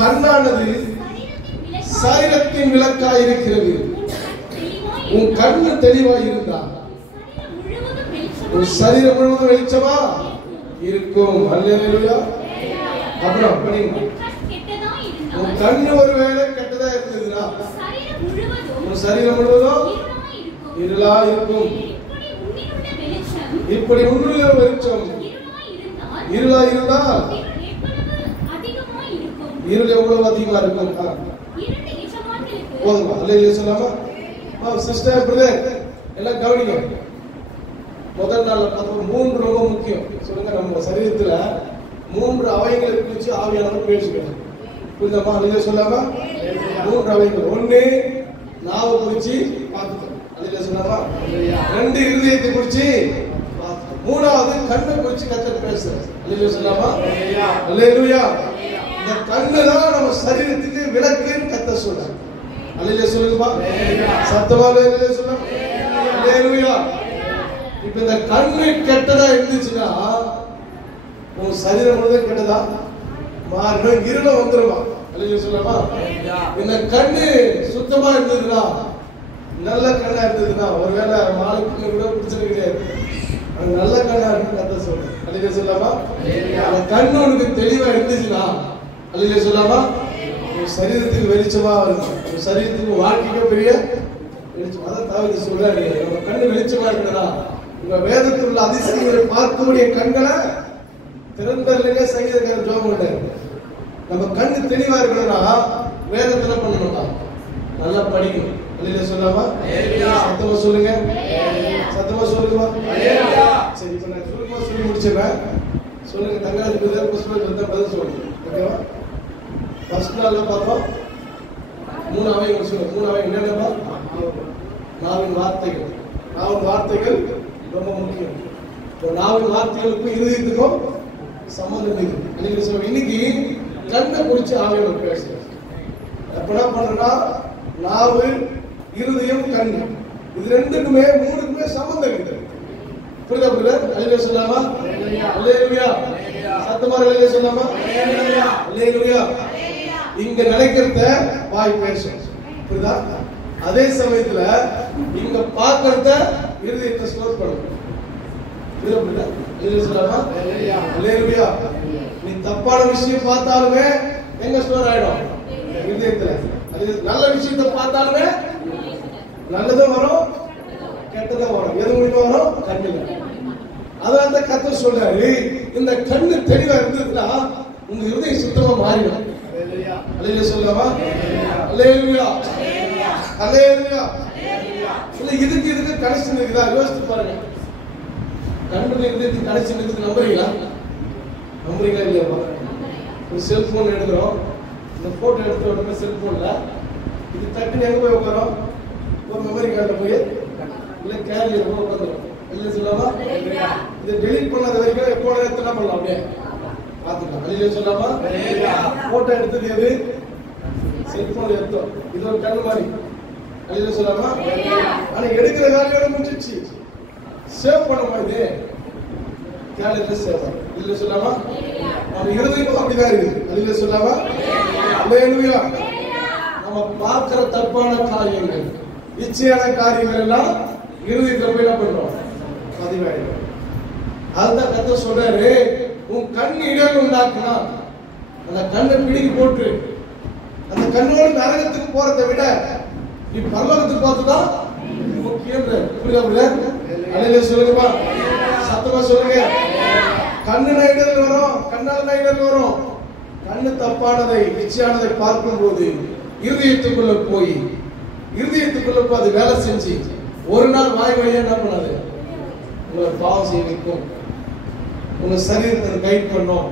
கண்ணானது சரீரத்தின் விளக்காய் இருக்கிறது. உன் கண்ணு தெளிவாய் இருந்தா உன் சரீரம் முழுவதும் வெளிச்சமா இருக்கும். அல்லேலூயா. அப்புறம் படிங்க. உன் கண்ணு ஒருவேளை கெட்டதா இருந்ததுன்னா உன் சரீரம் முழுவதும் இருளா இருக்கும். இப்படி உன்னுள்ள வெளிச்சம் இருளா இருந்தால் இருள் எவ்வளவு அதிகமா இருக்கும். போதுமா? அல்லேலூயா சொல்லாமா? சிஸ்டர் பிரதர் எல்லாம் கவனிங்க. முதல் நாள் பார்த்தோம் 3 ரொம்ப முக்கியம். சொல்லுங்க, நம்ம சரீரத்துல 3 அவயங்களை குறிச்சு ஆவியானவர் பேசுகிறார். புரியுதாமா? அல்லேலூயா சொல்லாமா? 3 அவயங்கள். 1 நாவை குறிச்சு பார்த்துட்டோம். அல்லேலூயா சொல்லாமா? 2 இருதயத்தை குறிச்சு பார்த்துட்டோம். 3வது கண்ணை குறிச்சு கர்த்தர் பேசுறார். அல்லேலூயா சொல்லாமா? அல்லேலூயா. இந்த கண்ணு தான் நம்ம சரீரத்துக்கு விளக்குன்னு கர்த்தர் சொல்றார். அல்லேலூயா சொல்லுங்கப்பா. சத்தமா அல்லேலூயா சொல்லுங்க. அல்லேலூயா. இப்ப இந்த கண்ணு கெட்டதா இருந்துச்சுன்னா உன் சரீரம் முழுவதும் கெட்டதா மாறும். இருள வந்துருமா? அல்லேலூயா சொல்லலாமா? இந்த கண்ணு சுத்தமா இருந்ததுன்னா, நல்ல கண்ணா இருந்ததுன்னா, ஒருவேளை மாலுக்கு கூட பிரச்சனை கிடையாது. நல்ல கண்ணா இருக்கு கத்த சொல்றேன். அல்லேலூயா சொல்லலாமா? அந்த கண்ணு உனக்கு தெளிவா இருந்துச்சுன்னா, அல்லேலூயா சொல்லலாமா, உன் சரீரத்துக்கு வெளிச்சமா இருக்கும். உன் சரீரத்துக்கு வாழ்க்கைக்கு பெரிய வெளிச்சம். அதான் தாவீது சொல்றாரு, நம்ம கண்ணு வெளிச்சமா இருக்கிறதா உங்க வேதத்தில் உள்ள அதிசயங்களை பார்க்கக்கூடிய கண்களை திறந்தல்ல சங்கீதக்காரர் ஜெபம் பண்ணாரு. நம்ம கண்ணு தெளிவா இருக்கணும்னா வேதத்துல பண்ணணும்டா, நல்லா படிக்கணும். அல்லேலூயா சொல்லாமா? சத்தமா சொல்லுங்க. சத்தமா சொல்லுங்க. சரி, இப்ப நான் சுருக்கமா சொல்லி முடிச்சிடுறேன். சொல்லுங்க. தங்கராஜ் பிரதர் புஷ்பராஜ் வந்தா பதில் சொல்லுங்க. ஓகேவா? ஃபர்ஸ்ட் நாள்ல பார்த்தோம் 3 அவயங்கள் சொல்லுங்க. 3 அவயங்கள் என்னென்னப்பா? நாவின் வார்த்தைகள். நாவின் வார்த்தைகள் ரொம்ப முக்கியம். இப்போ நாவின் வார்த்தைகளுக்கும் இருதயத்துக்கும் சம்பந்தம் இருக்கு. இன்னைக்கு கண்ணை குறிச்சு ஆவியானவர் பேசுறார். என்ன பண்றா? நாவு, இருதயம், கண்ணு, இது 2க்குமே 3க்குமே சம்பந்தம் இருக்கு. புரியுதா புரியுதா? அல்லேலூயா சொல்லாமா? அல்லேலூயா. சத்தமா அல்லேலூயா சொல்லாமா? அல்லேலூயா. இங்க நினைக்கிறத வாய் பேசும். புரியுதா? அதே சமயத்துல இங்க பார்க்கறத இருதயத்தை ஸ்டோர் பண்ணும். புரியுதா? அல்லேலூயா சொல்லாமா? அல்லேலூயா. நீ தப்பான விஷயம் பார்த்தாலுமே எங்க ஸ்டோர் ஆயிடும்? இருதயத்துல. நல்ல விஷயத்தை பார்த்தாலுமே நல்லதும் வரும், கெட்டதும் வரும். எது மூலமா வரும்? கண்ணுல. அதான் அந்த கர்த்தர் சொல்றாரு, இந்த கண்ணு தெளிவா இருந்ததுன்னா உங்க இருதயம் சுத்தமா மாறிடும். அல்லேலூயா சொல்லலாமா? அல்லேலூயா. அல்லேலூயா. இதுக்கு கனெக்ஷன் இருக்குதா? யோசித்து பாருங்க. கண்ணு இருதயத்துக்கு கனெக்ஷன் இருக்குது. நம்புறீங்களா? நம்புறீங்களா இல்லையா? ஒரு செல்போன் எடுக்கிறோம். இந்த போட்டோ எடுத்த உடனே செல்போன்ல இது டக்குன்னு எங்க போய் உட்காரோம்? ஒரு மெமரி கார்டுல போய் இல்ல கேரியர் போய் உட்காந்துரும். இல்ல சொல்லாமா? இதை டெலிட் பண்ணாத வரைக்கும் எப்போ எடுத்து என்ன பண்ணலாம்? அப்படியே பார்த்துக்கலாம். அல்லேலூயா சொல்லாமா? போட்டோ எடுத்தது எது? செல்போன் எடுத்தோம். இது ஒரு கண்ணு மாதிரி. அல்லேலூயா சொல்லாமா? ஆனா எடுக்கிற வேலையோட முடிஞ்சிச்சு. சேவ் பண்ண மாதிரி கேலரியில சேவ் ஆகும். அல்லேலூயா சொல்லாமா? நம்ம இருதயம் அப்படிதான் இருக்கு. அல்லேலூயா சொல்லாமா? அல்லேலூயா. நம்ம பார்க்கிற தப்பான காரியங்கள், இச்சையான காரியங்கள் எல்லாம் இருதயத்துல போய் என்ன பண்றோம்? பதிவாயிடும். அதுதான் கர்த்தர் சொல்றாரு, உன் கண் இடர் உண்டாக்குனா அந்த கண்ணை பிடிக்கி போட்டு அந்த கண்ணோடு நரகத்துக்கு போறதை விட நீ பரலோகத்துக்கு பார்த்துதான் முக்கியம். புரியுதா? அல்லேலூயா சொல்லுங்கப்பா. சத்தமா சொல்லுங்க. கண்ணு நைடல் வரும், கண்ணால் நைடல் வரும். கண்ணு தப்பானதை, இச்சையானதை பார்க்கும் போது இருதயத்துக்குள்ள போய் அது வேலை செஞ்சு ஒரு நாள் வாய் வழியா என்ன பண்ணாது? உங்களை பாவம் செய்ய வைக்கும். உங்க சரீரத்தை கைட் பண்ணும்.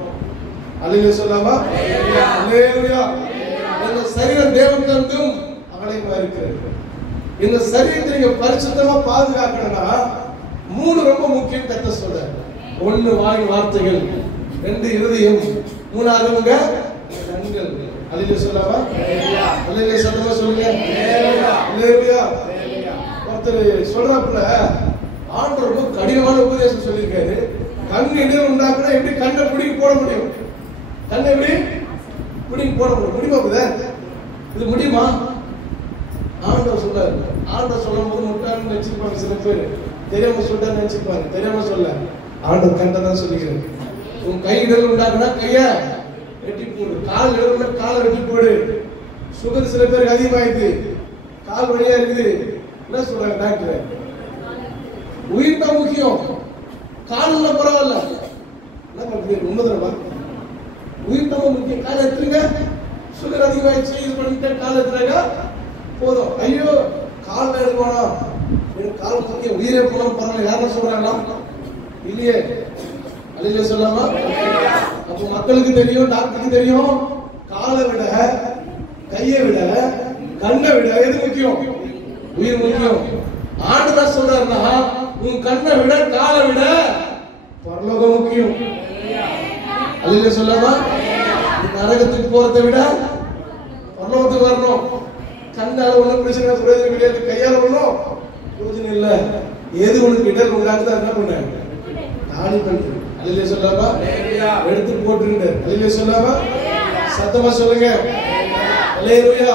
அல்லேலூயா சொல்லாமா? அல்லேலூயா. இந்த சரீரம் தேவன் தந்தும் அகலையுமா இருக்கிறது. இந்த சரீரத்தை நீங்க பரிசுத்தமா பாதுகாக்கணும்னா 3 ரொம்ப முக்கியம் கர்த்தர் சொல்றாரு. 1 வாய் வார்த்தைகள், 2 இருதயம், 3வது கண்கள். அல்லேலூயா சொல்லாமா? அல்லேலூயா. சத்தமா சொல்லுங்க. அல்லேலூயா. ஒருத்தர் சொல்றாப்புல ஆண்டவர் ரொம்ப கடினமான உபதேசம் சொல்லியிருக்காரு. கண் இடர் உண்டாக்குனா எப்படி கண்ணை பிடிக்க போட முடியும்? கண்ணை எப்படி இப்படி போட முடியுமா? இது முடியுமா? ஆண்டவர் சொன்னாரு. ஆண்டவர் சொல்லும் போது முட்டாள்னு நினைச்சிருப்பாங்க சில பேர், தெரியாம சொல்லிட்டான்னு நினைச்சிருப்பாங்க. தெரியாம சொல்ல, ஆண்டவர் கரெக்டாதான் சொல்லிக்கிறேன். உன் கை இடல் உண்டாக்குனா கைய வெட்டி போடு, கால் இடல்னா காலை வெட்டி போடு. சுகர் சில பேருக்கு அதிகமாயிடுது, கால் வழியா இருக்குது. என்ன சொல்றாங்க டாக்டர்? உயிர் தான் முக்கியம், கால் பரவாயில்ல. என்ன பண்றது? உண்மைதானப்பா, உயிர் தான் முக்கியம். காலை எடுத்துருங்க, சுகர் அதிகமாயிடுச்சு, இது பண்ணிட்டு கால் எடுத்துறாங்க போதும். ஐயோ கால் எடுக்கணும்னா கால் முக்கியம், உயிரை போனாலும் பரவாயில்ல. யாரும் சொல்றாங்களா? இல்லையே. அல்லேலூயா சொல்லாமா? அப்போ மக்களுக்கு தெரியும், டாக்டருக்கு தெரியும், காலை விட கையை விட கண்ணை விட எது முக்கியம்? உயிர் முக்கியம். ஆண்டவர் சொல்றாருன்னா உன் கண்ணை விட காலை விட பரலோகம் முக்கியம். அல்லேலூயா சொல்லாமா? நரகத்துக்கு போறதை விட பரலோகத்துக்கு வரணும். கண்ணால ஒண்ணும் பிரச்சனை பிரயோஜனம் கிடையாது, கையால ஒண்ணும் பிரயோஜனம் இல்ல. எது உனக்கு இடர் உண்டாக்குதோ என்ன பண்ண? காலி பண்ணு. அல்லேலூயா சொல்லாமா? எடுத்து போட்டுருங்க. அல்லேலூயா சொல்லாமா? சத்தமா சொல்லுங்க. அல்லேலூயா.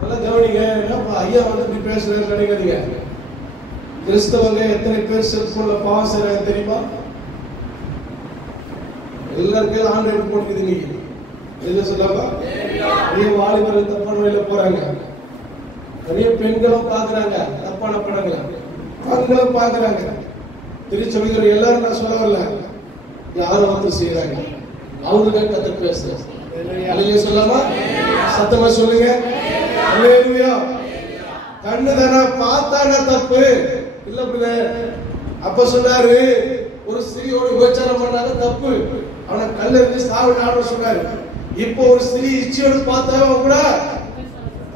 நல்லா கவனிங்க. என்னப்பா ஐயா வந்து இப்படி பேசுறாரு நினைக்காதீங்க. கிறிஸ்தவங்க எத்தனை பேர் செல்போன்ல பாவம் செய்றாங்க தெரியுமா? எல்லாருக்கும் ஆண்ட்ராய்டு போன் இருக்குது இன்னைக்கு. அல்லேலூயா சொல்லாமா? நிறைய வாலிபர்கள் தப்பான வழியில போறாங்க. நிறைய பெண்களும் பாக்குறாங்க தப்பான படங்களை, ஆண்களும் பாக்குறாங்க. திருச்சபைகள் எல்லாரும் நான் சொல்ல வரல, யாரும் வந்து செய்யறாங்க. அவங்களுக்கு கத்து பேச. அல்லேலூயா சொல்லாமா? சத்தமா சொல்லுங்க. அல்லேலூயா. கண்ணு தானே பார்த்தாங்க தப்பு இல்ல பிள்ளை. அப்ப சொன்னாரு ஒரு ஸ்திரீயோட விபச்சாரம் பண்ணாங்க தப்பு, அவனை கல்லெறிஞ்சு சாவிட சொன்னாரு. இப்போ ஒரு ஸ்திரீ இச்சையோடு பார்த்தாவே கூட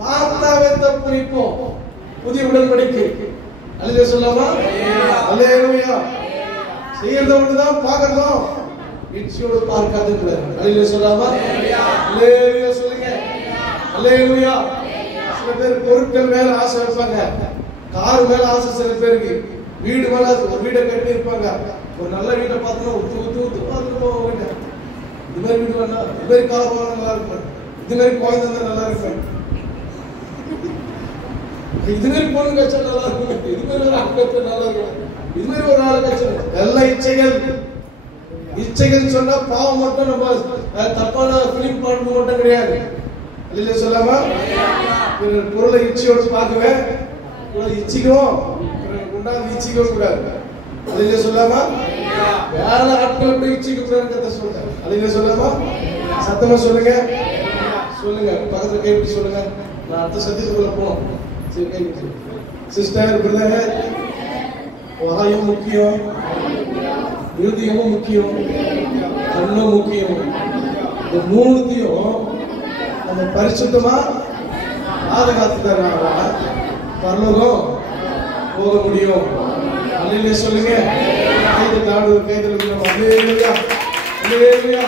பார்த்தாவே தப்பு. இப்போ புதிய உடன்படிக்கை. அல்லேலூயா சொல்லாமா? அல்லேலூயா. செய்யறத ஒண்ணுதான், பார்க்கறதும் இச்சையோடு பார்க்காதுன்னு. அல்லேலூயா சொல்லாமா? அல்லேலூயா சொல்லுங்க. அல்லேலூயா. சில பேர் பொருட்கள் மேல ஆசை வைப்பாங்க, கார் மேல ஆசை. சில பேருக்கு வீடு மேல ஒரு வீடை கட்டி இருப்பாங்க. ஒரு நல்ல வீட்டை பார்த்தோம்னா ஊத்து பார்த்துட்டு போவாங்க. இது மாதிரி வீடு வேணா, இது மாதிரி கார் போனா நல்லா இருக்கும், இது மாதிரி குழந்தை இருந்தா நல்லா இருக்கும், இது மாதிரி பொண்ணு கட்சா நல்லா இருக்கும், இது மாதிரி ஒரு ஆள் கட்சா நல்லா இருக்கும், இது மாதிரி ஒரு ஆள் கட்சா. எல்லாம் இச்சைகள். இச்சைகள் சொன்னா பாவம் மட்டும் நம்ம தப்பான பிலிம் பாட்டு மட்டும் கிடையாது. அல்லேலூயா சொல்லாமா? பொருளை இச்சையோடு பார்க்குவேன், இச்சிக்கும் உண்டாது இச்சிக்க கூடாது. அல்லேலூயா சொல்லாமா? வேற ஆட்கள் போய் இச்சிக்க கூடாதுன்னு சொல்றேன். அல்லேலூயா சொல்லாமா? சத்தமா சொல்லுங்க. சொல்லுங்க, பக்கத்துல கைப்பிடி சொல்லுங்க. நான் அடுத்த சத்தியத்துக்குள்ள போனோம். சரி, கைப்பிடி. சிஸ்டர், பிரதர், வாயும் முக்கியம், இருதயமும் முக்கியம், கண்ணும் முக்கியம். இந்த மூணுத்தையும் நம்ம பரிசுத்தமா பாதுகாத்துதான் பரலோகம் போக முடியும். அல்லேலூயா சொல்லுங்க. அல்லேலூயா. அல்லேலூயா.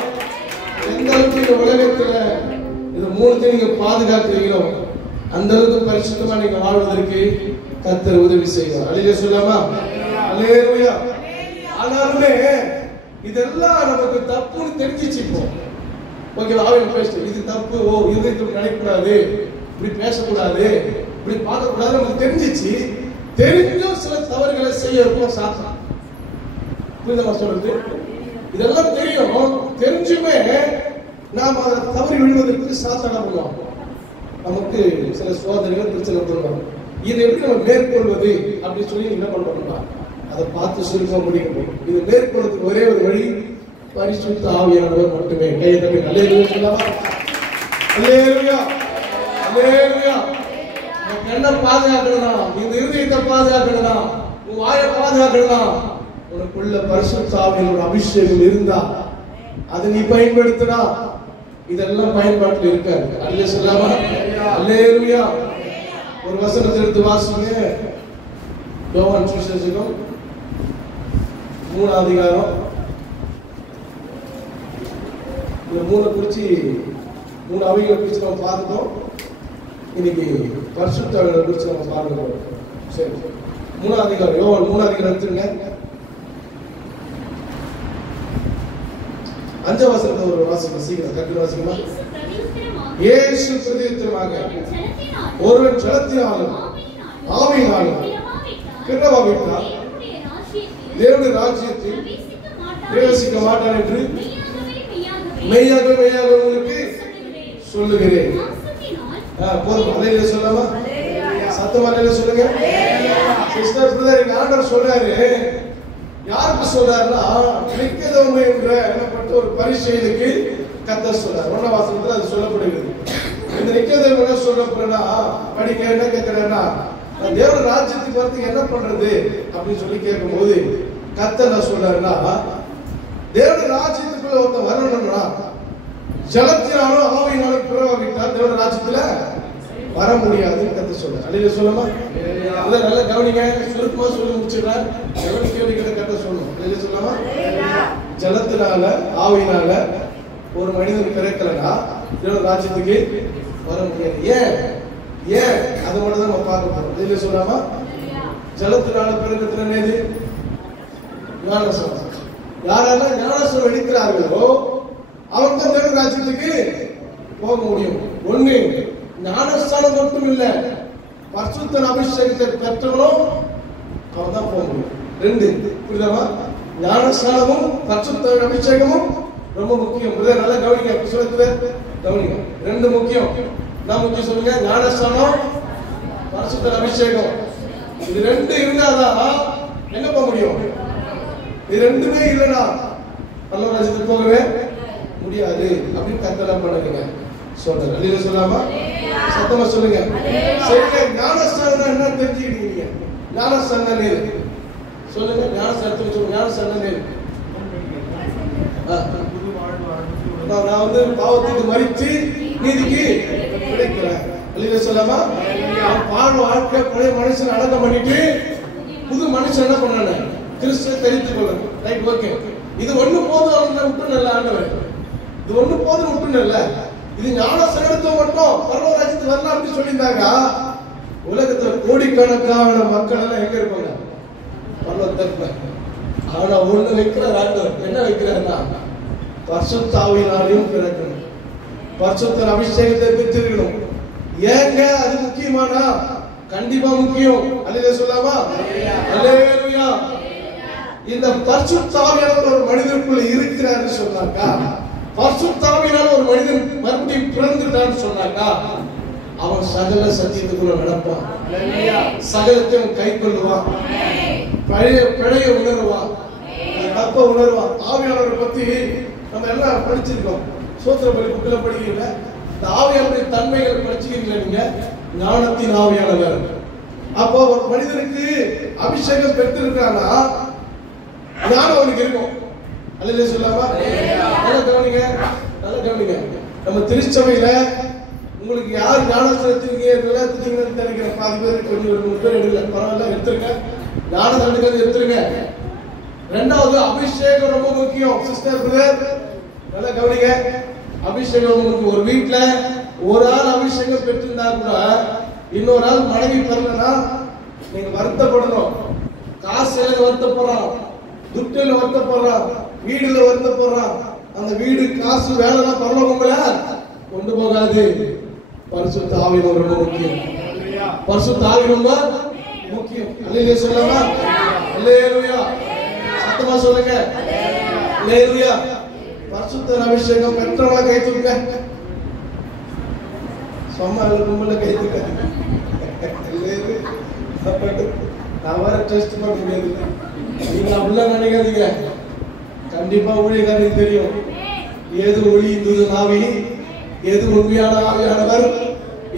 எந்த அளவுக்கு இந்த உலகத்துல இந்த மூணுத்தையும் நீங்க பாதுகாக்கிறீங்களோ அந்த அளவுக்கு பரிசுத்தமா நீங்க வாழ்வதற்கு கர்த்தர் உதவி செய்வார். அல்லேலூயா சொல்லாமா? அல்லேலூயா. ஆனாலுமே இதெல்லாம் நமக்கு தப்புன்னு தெரிஞ்சிச்சு. இப்போ ஓகே, ஆவியில் பேசுறோம், இது தப்பு, ஓ இதயத்தில் நினைக்கக்கூடாது, இப்படி பேசக்கூடாது, இப்படி பார்க்கக்கூடாது, நமக்கு தெரிஞ்சிச்சு. தெரிஞ்சும் சில தவறுகளை செய்ய இருக்கும் சாத்தான். புரியுதா சொல்றது? இதெல்லாம் தெரியும், தெரிஞ்சுமே நாம் அதை தவறி விழுவதற்கு சாத்தான பண்ணுவோம். நமக்கு சில சோதனைகள் பிரச்சனை பண்ணுவோம். இதை எப்படி நம்ம மேற்கொள்வது அப்படின்னு சொல்லி என்ன பண்ணணும்னா அதை பார்த்து சுருக்க முடியும். இது மேற்கொள்றதுக்கு ஒரே ஒரு வழி பரிசுத்த ஆவியானவர் மட்டுமே. கையை தட்டி அல்லேலூயா சொல்லவா? அல்லேலூயா. அல்லேலூயா. உன் கண்ணை பாதுகாக்கணும், இந்த இருதயத்தை பாதுகாக்கணும், உன் வாயை பாதுகாக்கணும். உனக்குள்ள பரிசுத்த ஆவியானவர் அபிஷேகம் இருந்தா அதை நீ பயன்படுத்தினா இதெல்லாம் பயன்பாட்டில் இருக்காது. அல்லேலூயா சொல்லவா? அல்லேலூயா. ஒரு வசனத்தை எடுத்து வாசிங்க. யோவான் சுவிசேஷம் 3ஆம் அதிகாரம். இந்த 3 குறிச்சு 3 அவைகளை குறிச்சு நம்ம பார்த்துட்டோம். இன்னைக்கு பரிசுத்த ஆவியை குறிச்சு நம்ம பார்க்க போறோம். சரி, 3ஆம் அதிகாரம், யோவான் 3ஆம் அதிகாரம் எடுத்துருங்க. 5ஆம் வசனத்தை ஒரு வாசிங்க, சீக்கிரம் கட்டு வாசிக்கமா. இயேசு பிரதியுத்தரமாக ஒருவன் ஜலத்தினாலும் ஆவியினாலும் பிறவாவிட்டால் தேவனுடைய ராஜ்யத்தில் பிரவேசிக்க மாட்டான் என்று மெய்யாக உங்களுக்கு சொல்லுகிறேன். போதும். அலையில சொல்லாமா? சத்தமா அலையில சொல்லுங்க. கிறிஸ்தவ பிரதர் ஆண்டவர் சொல்றாரு. யாருக்கு சொல்றாருன்னா நிக்கதேமு என்ற எனப்பட்ட ஒரு பரிசேயனுக்கு கர்த்தர் சொல்றார். 1ஆம் வசனத்துல அது சொல்லப்படுகிறது. இந்த நிக்கதேமு என்ன சொல்லப்படுறா படிக்க என்ன கேட்கிறாருன்னா தேவ ராஜ்யத்துக்கு வரதுக்கு என்ன பண்றது அப்படின்னு சொல்லி கேட்கும்போது கர்த்தர் என்ன சொல்றாருன்னா தேவ ராஜ்யத்துக்குள்ள ஒருத்தன் வரணும்னா ஜலத்தினாலும் ஆவியினாலும் பிறவாவிட்டால் தேவ ராஜ்யத்துல வர முடியாதுன்னு கர்த்தர் சொல்றார். அல்லேலூயா சொல்லமா? நல்லா கவனிங்க. சுருக்கமா சொல்லி முடிச்சிடுறார். எவ்வளவு கேள்வி கிட்ட கர்த்தர் சொல்லணும். அல்லேலூயா சொல்லமா? ஜலத்தினால ஆவியினால ஒரு மனிதன் பிறக்கலனா தேவ ராஜ்யத்துக்கு வர முடியாது. ஏன் அது மட்டும் தான் நம்ம பார்க்க போறோம். அல்லேலூயா சொல்லமா? ஜலத்தினால பிறக்கிறதுல என்னது? ஞானஸ்நானம். யாரெல்லாம் ஞானஸ்நானம் எடுக்கிறார்களோ அவங்க தான் தேவ ராஜ்யத்துக்கு போக முடியும். ஒண்ணு ஞானஸ்நானம் மட்டும் இல்ல, பரிசுத்த அபிஷேகத்தை பெற்றவனும் அவன் தான் போக முடியும். ரெண்டு புரியுதா? ஞானஸ்நானமும் பரிசுத்த அபிஷேகமும் ரொம்ப முக்கியம். நல்லா கவனிங்க. சொல்லுங்க கவனிங்க. ரெண்டு முக்கியம். என்ன முக்கியம் சொல்லுங்க? ஞானஸ்நானம் பரிசுத்த அபிஷேகம். இது ரெண்டு இருந்தாதான் எங்க போக முடியும்? இது ரெண்டுமே இல்லைன்னா பரலோக ராஜ்யத்துக்கு போகவே முடியாது அப்படின்னு கர்த்தர் பண்ணுங்க சொல்றாரு. அல்லேலூயா சொல்லாமா? சத்தமா சொல்லுங்க. சரிங்க. ஞானஸ்நானம் என்ன தெரிஞ்சுக்கிட்டீங்க? ஞானஸ்நானம் என்ன சொல்லுங்க. ஞானஸ்நானத்துக்கு சொல்லுங்க. ஞானஸ்நானம் என்ன? நான் வந்து பாவத்துக்கு மரித்து நீதிக்கு கிடைக்கிறேன். அல்லேலூயா சொல்லாமா? பாவ வாழ்க்கை பழைய மனுஷன் அடக்கம் பண்ணிட்டு புது மனுஷன் என்ன பண்ணானே கிறிஸ்துவை தெரிவித்துக் கொள்ளணும். Right, okay. இது ஒண்ணு போதும் விட்டுனல்ல ஆண்டவர். இது ஒண்ணு போதும் விட்டுனல்ல. இது ஞானஸ்நானத்துவம் மட்டும் பரலோக ராஜ்யத்துக்கு வரலாம் அப்படின்னு சொல்லியிருந்தாங்க. உலகத்துல கோடிக்கணக்கான மக்கள் எல்லாம் எங்க இருப்பாங்க? பரலோகத்துல. ஆனா ஒண்ணு வைக்கிறார் ஆண்டவர். என்ன வைக்கிறாருன்னா பரிசுத்த ஆவியினாலும் பிறக்கணும், பரிசுத்த அபிஷேகத்தை பெற்றிருக்கணும். ஏங்க அது முக்கியமானா? கண்டிப்பா முக்கியம். அல்லேலூயா சொல்லாமா? அல்லேலூயா. இந்த பரிசுத்த ஆவியானவர் ஒரு மனிதனுக்குள்ள இருக்கிறாரு சொன்னாக்கா, பரிசுத்த ஆவியானவர் ஒரு மனிதன் மறுபடியும் பிறந்துட்டான்னு சொன்னாக்கா அவன் சகல சத்தியத்துக்குள்ள நடப்பான். சகலத்தையும் கை கொள்ளுவான். பிழைய உணர்வான். தப்ப உணர்வான். ஆவியானவரை பத்தி நம்ம எல்லாம் படிச்சிருக்கோம். சோத்திர பலி புக்கில் படிக்கிறீங்க. இந்த ஆவியானுடைய தன்மைகள் படிச்சுக்கிறீங்களா நீங்க? ஞானத்தின் ஆவியானவர். அப்போ ஒரு மனிதனுக்கு அபிஷேகம் பெற்றிருக்கானா ஞானம் அவனுக்கு இருக்கும். அல்லேலூயா சொல்லாமா? நல்லா கவனிங்க. நல்லா கவனிங்க. நம்ம திருச்சபையில உங்களுக்கு யார் ஞானம் செலுத்தினீங்கன்னு நினைக்கிறேன். 10 பேர் கொஞ்சம் 3 பேர் எடுக்கல, பரவாயில்ல, எடுத்துருங்க. ஞானம் எடுக்கிறது எடுத்துருங்க. ரெண்டாவது அபிஷேகம் ரொம்ப முக்கியம். சிஸ்டர் பிரதர் நல்லா கவனிங்க. அபிஷேகம் உங்களுக்கு ஒரு வீட்டுல ஒரு ஆள் அபிஷேகம் பெற்றிருந்தா கூட இன்னொரு ஆள் மனைவி பெறலன்னா நீங்க வருத்தப்படணும். காசுல வருத்தப்படுறான், துட்டில வருத்தப்படுறான், வீடுல வருத்தப்படுறான். அந்த வீடு காசு வேலைதான் பரலோகங்கள கொண்டு போகாது. பரிசுத்த ஆவி ரொம்ப முக்கியம். பரிசுத்த ஆவி ரொம்ப முக்கியம். அல்லேலூயா சொல்லாமா? அல்லேலூயா. சத்தமா சொல்லுங்க. அல்லேலூயா. பரிசுத்த அபிஷேகம் பெற்றவங்கள கை தூக்குங்க. சும்மா கும்பல கை தூக்காதீங்க. நான் வேற டெஸ்ட் பண்ண முடியாது. நீங்க அப்படிலாம் நினைக்காதீங்க. கண்டிப்பா ஊழியக்காரனுக்கு தெரியும் ஏது ஒளி தூது ஆவி, எது உண்மையான ஆவியானவர்,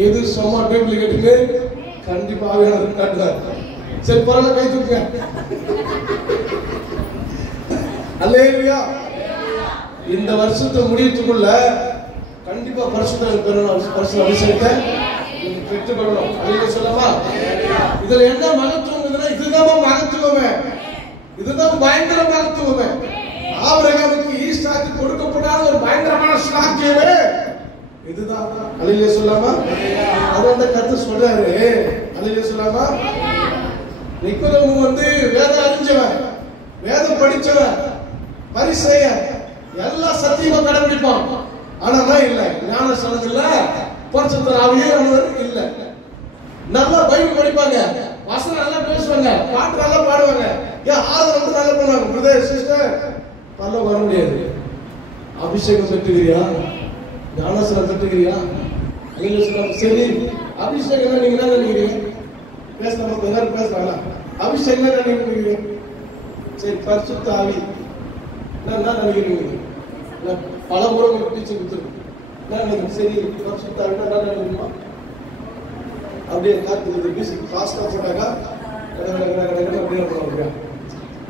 எது சும்மா டூப்ளிகேட்டுக்கு. கண்டிப்பா ஆவியானவர் காட்டுவார். சரி, பரவாயில்ல, கை தூக்குங்க. அல்லேலூயா. இந்த வருஷத்தை முடியத்துக்குள்ள கண்டிப்பா பரிசுத்தம் பெறணும். பரிசுத்த அபிஷேகத்தை நீங்க பெற்றுக்கொள்ளணும். அல்லேலூயா சொல்லமா? இதுல என்ன மகத்துவம்? இதுதான் மகத்துவமே. இதுதான் பயங்கர மகத்துவமே. ஆபிரகாமுக்கு ஈசாக்கு கொடுக்கப்படாத ஒரு பயங்கரமான ஸ்லாக்கியமே இதுதான். அல்லேலூயா சொல்லாமா? அதான் கர்த்தர் சொல்றாரு. அல்லேலூயா சொல்லாமா? நிக்கோதேமு வேதம் அறிஞ்சவன், வேதம் படிச்சவன், பரிசேயன், எல்லா சத்தியமும் கடைபிடிப்பான். ஆனா இல்ல, ஞானஸ்நானம் இல்ல, பரிசுத்த ஆவியே இல்ல. நல்லா பைபிள் படிப்பாங்க, வசனம் நல்லா பேசுவாங்க, பாட்டு நல்லா பாடுவாங்க, ஏன் ஆதரவு வந்து நல்லா பண்ணுவாங்க. பிரதர் சிஸ்டர் பல்ல வர முடியாது. அபிஷேகம் பெற்றுக்கிறியா? ஞானஸ்நானம் பெற்றுக்கிறியா? நீங்க சொல்ல சரி, அபிஷேகம் நீங்க என்ன நினைக்கிறீங்க? பேசலாம், எல்லாரும் பேசுறாங்களா? அபிஷேகம் என்ன நினைக்கிறீங்க? சரி, பரிசுத்த ஆவி என்ன நினைக்கிறீங்க? பல முறை பிடிச்சு கொடுத்துருக்கு. சரி, பரிசுத்த ஆவி என்ன நினைக்கிறீங்களா? அப்படியே காத்து காஸ்டா போட்டாக்கா அப்படியே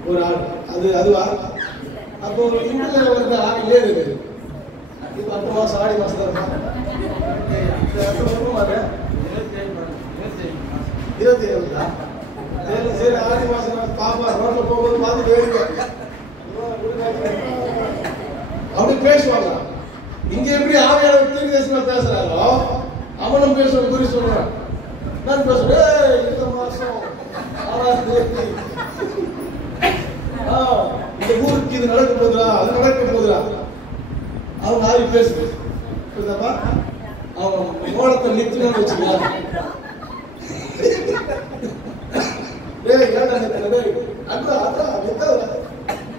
ஒரு ஆள் அது அதுவா? அப்போ இந்தியில வந்து ஆள் இல்லையே. இப்போ அடுத்த மாசம் ஆடி மாசம் தான் 27 சரி, ஆடி மாசம் பாப்பா ரோட்ல போகும்போது பார்த்து வேடிக்கை அப்படி பேசுவாங்க. இங்க எப்படி ஆவியானவர் தீர்க்கதரிசனமா பேசுறாரோ அவனும் பேசுவாங்க. குறி சொல்றான், நான் பேசுறேன் இந்த மாசம் 6ஆம் தேதி இந்த ஊருக்கு இது நடக்க போகுதுடா, அது நடக்க போகுதுடா. அவங்க ஆவி பேசுது. அவன் மோளத்தை நிறுத்தினான்னு வச்சுக்கலாம்.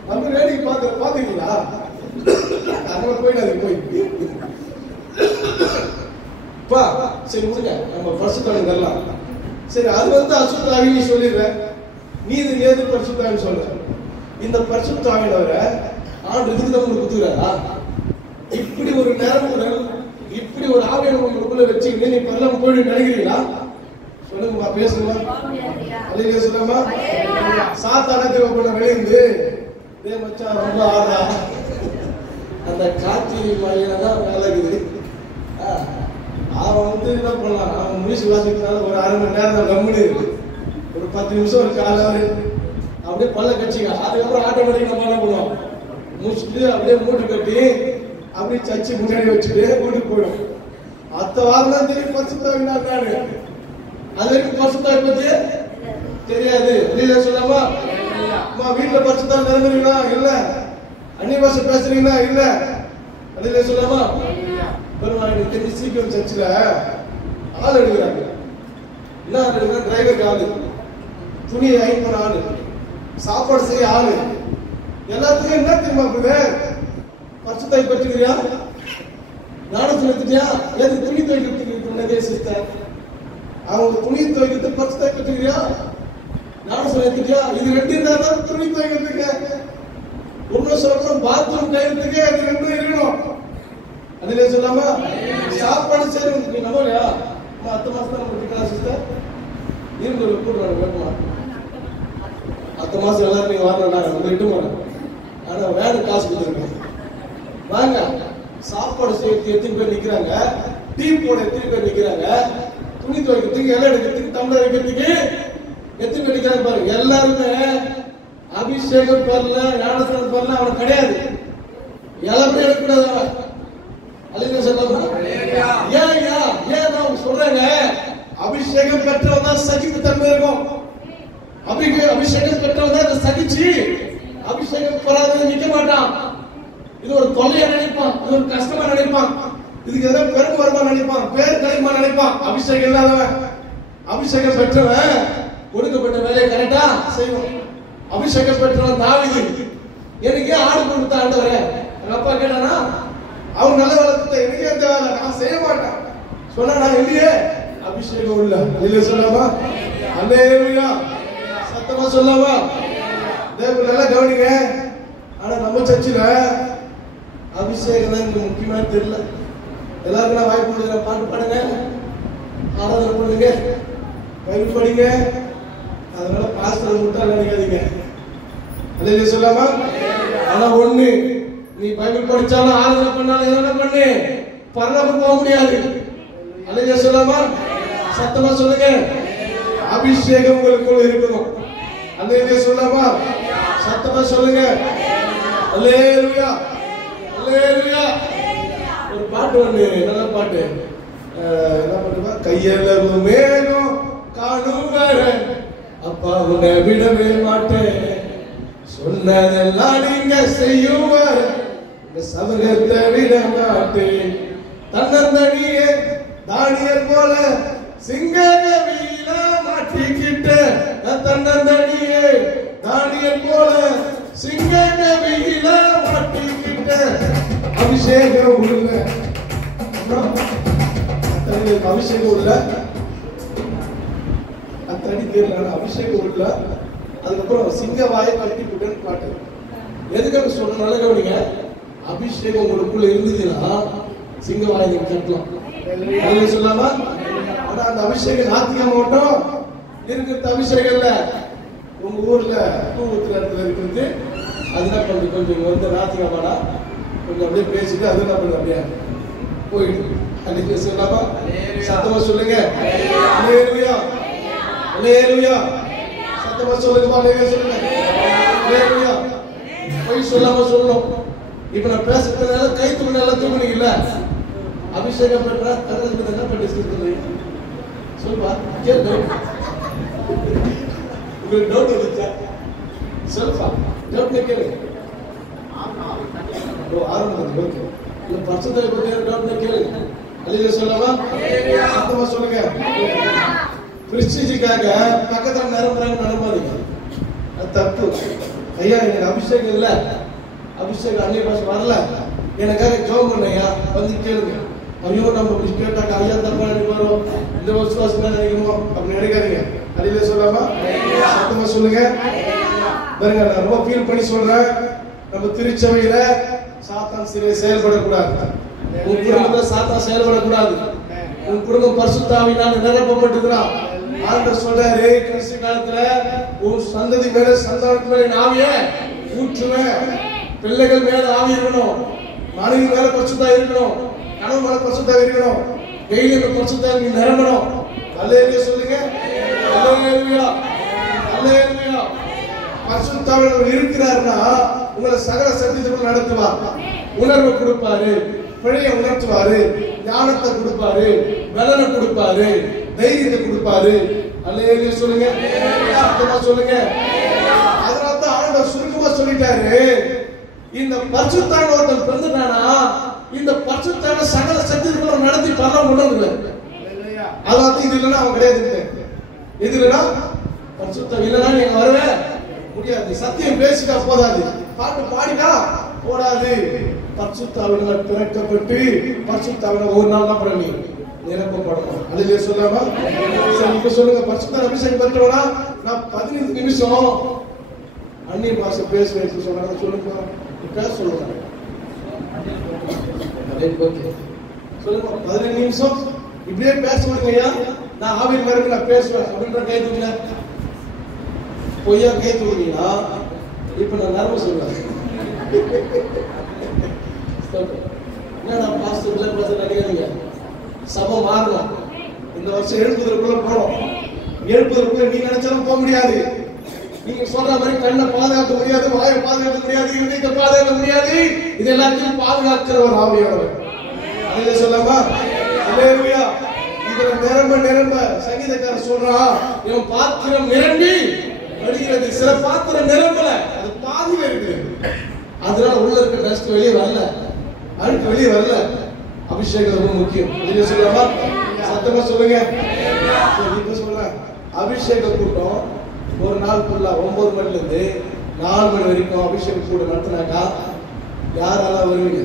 நம்ம வேடிக்கை பாத்தீங்களா? அங்க போயிடாது போய். சரி விடுங்க, நம்ம பரிசுத்தவான் தரலாம். சரி, அது வந்து அசுத்த ஆவின்னு சொல்லிடுறேன். நீ இது ஏது பரிசுத்தாவின்னு சொல்ற? இந்த பரிசுத்தாவினவரை ஆண்டு இதுக்கு தான் உங்களுக்கு குத்துக்கிறாரா? இப்படி ஒரு நேரம், இப்படி ஒரு ஆவியான உங்களுக்குள்ள வச்சுக்கிட்டு நீ பரலாம் போயிட்டு நினைக்கிறீங்களா? சொல்லுங்கம்மா, பேசுங்க. அல்லேலூயா சொல்லாமா? சாத்தானத்தை உங்களை விளைந்து மச்சான் ரொம்ப ஆடுறா, அந்த காட்சி மழையில தான் வேலைக்குது. அவன் வந்து என்ன பண்ணலாம், அவன் மியூசிக் வாசிக்கிறதுனால ஒரு 1/2 மணி நேரம் தான் கம்முனு இருக்கு. ஒரு 10 நிமிஷம் ஒரு காலை அப்படியே பல்ல கட்சிங்க. அதுக்கப்புறம் ஆட்டோமேட்டிக் நம்ம என்ன பண்ணுவோம், முடிச்சுட்டு அப்படியே மூட்டு கட்டி அப்படியே சர்ச்சை முன்னாடி வச்சுட்டு வீட்டுக்கு போயிடும். அடுத்த வாரம் தான் தெரியும் பரிசுத்தாவினா நானு. அது வரைக்கும் பரிசுத்தாவி பத்தி தெரியாது. வெளியில சொல்லாமா? வீட்டுல பரிசுத்தாவி நிரம்புறீங்களா? இல்ல. அந்நிய பாஷை பேசுறீங்களா? இல்ல. வெளியில சொல்லாமா? பெருமாள் தெரிஞ்சு சீக்கிரம் சர்ச்சில் ஆள் எடுக்கிறாங்க. என்ன ஆள் எடுக்கிறாங்க? டிரைவருக்கு ஆளு, துணி அயன் பண்ண ஆளு, சாப்பாடு செய்ய ஆளு, எல்லாத்துக்கும் என்ன தெரியுமா? பரிசுத்தாவி பற்றிக்கிறியா? ஞானத்தில் எடுத்துட்டியா? எது துணி துவைக்கிறதுக்கு சிஸ்டர்? அவங்க துணி துவைக்கிறது பரிசுத்தாவி பற்றிக்கிறியா? ஞானத்தில் எடுத்துட்டியா? இது 2 இருந்தா தான் துணி துவைக்கிறதுக்கு. ஒன்னும் சொல்றோம், பாத்ரூம் கையத்துக்கு அது 2 இருக்கணும். அதுல சொல்லாம சாப்பாடு செய்யறதுக்கு நம்பலையா? அடுத்த மாசம் தான் நம்ம சிஸ்டர் இருந்து கூட்டுறாங்க வேணுமா? அடுத்த மாசம் எல்லாரும் நீங்க வரணும்னா நம்ம 2 மணி. ஆனா வேலை காசு கொடுத்துருக்கேன் வாங்க. சாப்பாடு செய்யறதுக்கு எத்தனை பேர் நிக்கிறாங்க, டீ போட எத்தனை பேர் நிக்கிறாங்க, துணி துவைக்கிறதுக்கு, இலை எடுக்கிறதுக்கு, டம்ளர் வைக்கிறதுக்கு எத்தனை பேர் நிக்கிறாங்க பாருங்க. எல்லாருமே அபிஷேகம் பெறல, ஞானஸ்நானம் பெறல, அவன் கிடையாது. எல்லாருமே எடுக்கக்கூடாது. அல்லேலூயா சொல்லலாம். ஏன் நான் சொல்றேங்க, அபிஷேகம் பெற்றவன் தான் சகிப்பு தன்மை இருக்கும். அபிஷேகம் பெற்றவன் தான் சகிச்சு, அபிஷேகம் பெறாதவன் நிக்க மாட்டான். இது ஒரு தொல்லையா நினைப்பான், இது ஒரு கஷ்டமா நினைப்பான், இதுக்கு ஏதாவது பெரும் வருமா நினைப்பான், பேர் கலைமா நினைப்பான். அபிஷேகம் இல்லாதவன், அபிஷேகம் பெற்றவன் கொடுக்கப்பட்ட வேலையை கரெக்டா செய்வான். அபிஷேகம் பெற்றவன் தாவீது, எனக்கு ஏன் ஆடு கொடுத்த ஆண்டவரே? எங்க அப்பா கேட்டானா, அவன் நல்ல வளர்த்த எனக்கு எந்த வேலை நான் செய்ய மாட்டேன் சொன்னா, நான் இல்லையே. அபிஷேகம் உள்ள இல்லையே சொல்லாமா? அல்லேலூயா சத்தமா சொல்லாமா? தேவன் நல்லா கவனிங்க. ஆனா நம்ம சர்ச்சில் அபிஷேகம் தான் எனக்கு முக்கியமான தெரியல. எல்லாருக்கும் நான் வாய்ப்பு கொடுக்குறேன், பாட்டு பாடுங்க, ஆராதனை பண்ணுங்க, பைபிள் படிங்க. அதனால பாஸ்டர் விட்டா நினைக்காதீங்க. அல்லேலூயா சொல்லாமா? ஆனா ஒண்ணு, நீ பைபிள் படிச்சாலும் ஆராதனை பண்ணாலும் என்ன பண்ணு, பரலோகம் போக முடியாது. அல்லேலூயா சொல்லாமா? சத்தமா சொல்லுங்க. அபிஷேகம் உங்களுக்குள்ள இருக்கணும். அல்லேலூயா சொல்லாமா? சத்தமா சொல்லுங்க. அல்லேலூயா அல்லேலூயா. ஒரு பாட்டு ஒண்ணு, நல்ல பாட்டு. என்ன பாட்டுமா? கையளவு மேகம் காணும் வர அப்பா உன்னை விடவே மாட்டேன், சொன்னதெல்லாம் நீங்க செய்யும் வர இந்த சபகத்தை விட மாட்டேன் தன்னந்தனியே தானியல் போல சிங்ககவியில மாட்டிக்கிட்ட தன்னந்தனியே தானியல் போல சிங்ககவியில மாட்டிக்கிட்ட அபிஷேகம் உள்ள அபிஷேகம் உள்ள அத்தனை பேர்ல அபிஷேகம் உள்ள அதுக்கப்புறம் சிங்கவாயை கட்டி விட்டுன்னு பாட்டு எதுக்காக சொல்ற நல்ல கவனிங்க அபிஷேகம் உங்களுக்குள்ள இருந்ததுன்னா சிங்கவாயை நீங்க கட்டலாம் சொல்லாமா ஆனா அந்த அபிஷேகம் நாத்தியம் மட்டும் இருக்கிற அபிஷேகம் இல்ல உங்க ஊர்ல தூவத்துல இடத்துல இருக்கிறது அதுதான் கொஞ்சம் கொஞ்சம் வந்து நாத்தியமானா கொஞ்சம் அப்படியே பேசிட்டு அது என்ன பண்ணுங்க அப்படியே போயிட்டு அன்னைக்கு சொல்லாமா சத்தமா சொல்லுங்க அல்லேலூயா அல்லேலூயா சத்தமா சொல்லுங்க அல்லேலூயா சொல்லுங்க அல்லேலூயா போய் சொல்லாம சொல்லணும் இப்ப நான் பேசுறதுனால கை தூக்கினால தூக்குனீங்கல்ல அபிஷேகம் பண்ற கருத்து என்ன பண்ணி சொல்றீங்க சொல்லுவா கேளு உங்களுக்கு டவுட் வந்துச்சா சொல்லுப்பா டவுட் கேளு ஆரம்பம் ஓகே இந்த பரிசுத்த பத்தி டவுட் கேளு அல்லேலூயா சொல்லலாமா சத்தமா சொல்லுங்க கிறிஸ்டியனுக்காக பக்கத்துல நிரம்புறாங்க நம்பாதீங்க அது தப்பு ஐயா எனக்கு அபிஷேகம் இல்ல அபிஷேகம் அன்னை பாஷை வரல எனக்காக ஜெபம் பண்ணையா வந்து கேளுங்க ஐயோ நம்ம இப்படி கேட்டாக்க ஐயா தப்பா நினைக்கிறோம் இந்த விசுவாசம் நினைக்கணும் அப்படி நினைக்காதீங்க அல்லேலூயா சொல்லாமா சத்தமா சொல்லுங்க பாருங்க நான் ரொம்ப ஃபீல் பண்ணி சொல்றேன் நம்ம திருச்சபையில சாத்தான் செயல்படக்கூடாது உன் குடும்பத்துல சாத்தான் செயல்படக்கூடாது உன் குடும்பம் பரிசுத்த ஆவியினால நிரப்பப்பட்டிருக்கிறான் ஆண்டவர் சொல்றாரு கடைசி காலத்துல உன் சந்ததி மேல சந்தானத்து மேல ஆவியை ஊற்றுவேன் பிள்ளைகள் மேல ஆவி இருக்கணும் மனைவி மேல பரிசுத்தா இருக்கணும் கணவன் மேல பரிசுத்தா இருக்கணும் டெய்லி அந்த பரிசுத்தா நீ நிரம்பணும் அல்லேலூயா சொல்லுங்க அல்லேலூயா அல்லேலூயா பரிசுத்தாவினர் இருக்கிறார்னா உங்களை சகல சத்தியத்துக்குள் நடத்துவார் உணர்வு கொடுப்பாரு பிழையை உணர்த்துவாரு ஞானத்தை கொடுப்பாரு பலனை கொடுப்பாரு தைரியத்தை கொடுப்பாரு அல்லேலூயா சொல்லுங்க சத்தமா சொல்லுங்க அதனால தான் ஆண்டவர் சுருக்கமா சொல்லிட்டாரு இந்த பரிசுத்தான ஒருத்தன் பிறந்துட்டானா இந்த பரிசுத்தான சகல சத்தியத்துக்குள்ள நடத்தி பரலோகம் கொண்டு வந்துருவாரு அதாவது இது இல்லைன்னா அவன் கிடையாது இது இல்லைன்னா பரிசுத்தம் இல்லைன்னா நீங்க வரவே முடியாது சத்தியம் பேசிட்டா போதாது பாட்டு பாடினா போடாது பரிசுத்தாவினால் பிறக்கப்பட்டு பரிசுத்தாவினால் ஒரு நாள் தான் பண்ணி நிரப்பப்படணும் அல்லேலூயா சொல்லாமா சரி இப்ப சொல்லுங்க பரிசுத்த அபிஷேகம் பெற்றவனா நான் 15 நிமிஷம் அந்நிய பாஷை பேசுவேன் சொன்னாங்க சொல்லுங்க பேச சொல்லுங்க சொல்லுங்க 15 நிமிஷம் இப்படியே பேச விடுங்க ஐயா நான் ஆவின் வரைக்கும் நான் பேசுவேன் அப்படின்ற கை தூங்க பொய்யா கை தூங்கினா இப்ப நான் நரம்பு சொல்றேன் என்னடா பாஸ்டர் பிள்ளை பேச நினைக்காதீங்க சபை மாறலாம் இந்த வருஷம் எழுப்புதற்குள்ள போறோம் எழுப்புதற்குள்ள நீ நினைச்சாலும் போக முடியாது நீங்க சொல்ற மாதிரி கண்ணை பாதுகாக்க முடியாது வாயை பாதுகாக்க முடியாது இதயத்தை பாதுகாக்க முடியாது இது எல்லாத்தையும் பாதுகாக்கிற ஒரு ஆவியானவர் அல்லேலூயா சொல்லாமா அல்லேலூயா இதுல நிரம்ப சங்கீதக்காரர் சொல்றான் இவன் பாத்திரம் நிரம்பி வடிகிறது சில பாத்திரம் நிரம்பல அது பாதியில இருக்கு அதனால உள்ள இருக்க டஸ்ட் வெளியே வரல அழுக்கு வெளியே வரல அபிஷேகம் ரொம்ப முக்கியம் நீங்க சொல்லலாமா சத்தமா சொல்லுங்க இப்ப சொல்றேன் அபிஷேக கூட்டம் ஒரு நாள் ஃபுல்லா 9 மணில இருந்து 4 மணி வரைக்கும் அபிஷேக கூட்டம் நடத்தினாக்கா யாரெல்லாம் வருவீங்க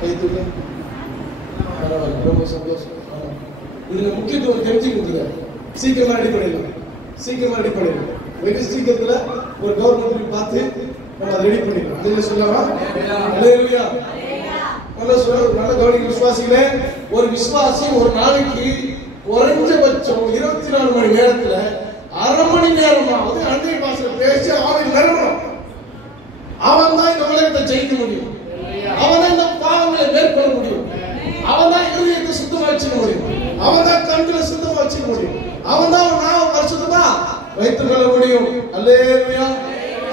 கைத்துங்க பரவாயில்ல ரொம்ப சந்தோஷம் இதுல முக்கியத்துவம் தெரிஞ்சுக்கிட்டு சீக்கிரமா ரெடி பண்ணிடலாம் வெகு சீக்கிரத்துல ஒரு கவர்மெண்ட் பார்த்து நம்ம ரெடி பண்ணிக்கலாம் நீங்க சொல்லலாமா அல்லேலூயா நல்ல கவனிக்க விசுவாசிகளே ஒரு விசுவாசி ஒரு நாளைக்கு குறைஞ்சபட்சம் 24 மணி நேரத்துல அரை மணி நேரமாவது அன்னை பாஷையில பேசி அவன் நிரம்பணும் அவன் தான் இந்த உலகத்தை ஜெயிக்க முடியும் அவன் தான் இந்த பாவங்களை மேற்கொள்ள முடியும் அவன் தான் இதயத்தை சுத்தமா வச்சுக்க முடியும் அவன் தான் கண்களை சுத்தமா வச்சுக்க முடியும் அவன் தான் நாம பரிசுத்தமா வைத்துக் கொள்ள முடியும் அல்லேலூயா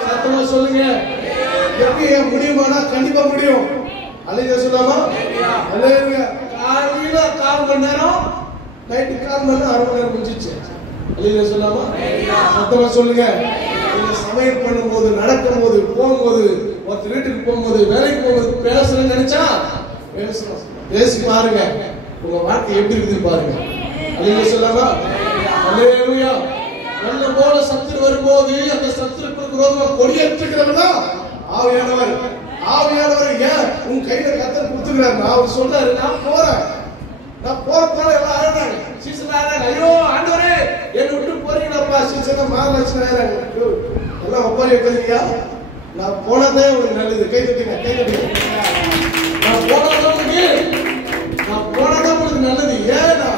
சத்தமா சொல்லுங்க எப்படி முடியுமானா கண்டிப்பா முடியும் அல்லேலூயா சொல்லாமா அல்லேலூயா காலையில 4 மணி நேரம் நைட்டு 4 மணி நேரம் 6 மணி நேரம் முடிஞ்சிச்சு அல்லேலூயா சொல்லாமா சத்தமா சொல்லுங்க நீங்க சமையல் பண்ணும்போது நடக்கும்போது போகும்போது ஒருத்தர் வீட்டுக்கு போகும்போது வேலைக்கு போகும்போது பேசணும்னு நினைச்சா பேசணும், பேசி பாருங்க, உங்க வாழ்க்கை எப்படி இருக்குது பாருங்க. அல்லேலூயா சொல்லாமா? அல்லேலூயா. நல்ல போல சத்துரு வரும்போது அந்த சத்துருக்கு விரோதமா கொடியேற்றுகிறவனா ஆவியானவர். ஆவியானவர் ஏன் உன் கையில கத்தர் கொடுத்துக்கிறாரு? அவர் சொல்றாரு, நான் போறேன், நான் போறதுனால எல்லாம் ஆடுறாங்க. சீசன் ஆடுறாங்க, ஐயோ ஆண்டவரே என்னை விட்டு போறீங்களாப்பா. சீசன் மகாலட்சுமி ஆடுறாங்க, எல்லாம் ஒப்பாரி வைக்கிறீங்க. நான் போனதே உங்களுக்கு நல்லது. கை தட்டுங்க, கை தட்டுங்க. நான் போனதான் உங்களுக்கு நல்லது. ஏன்னா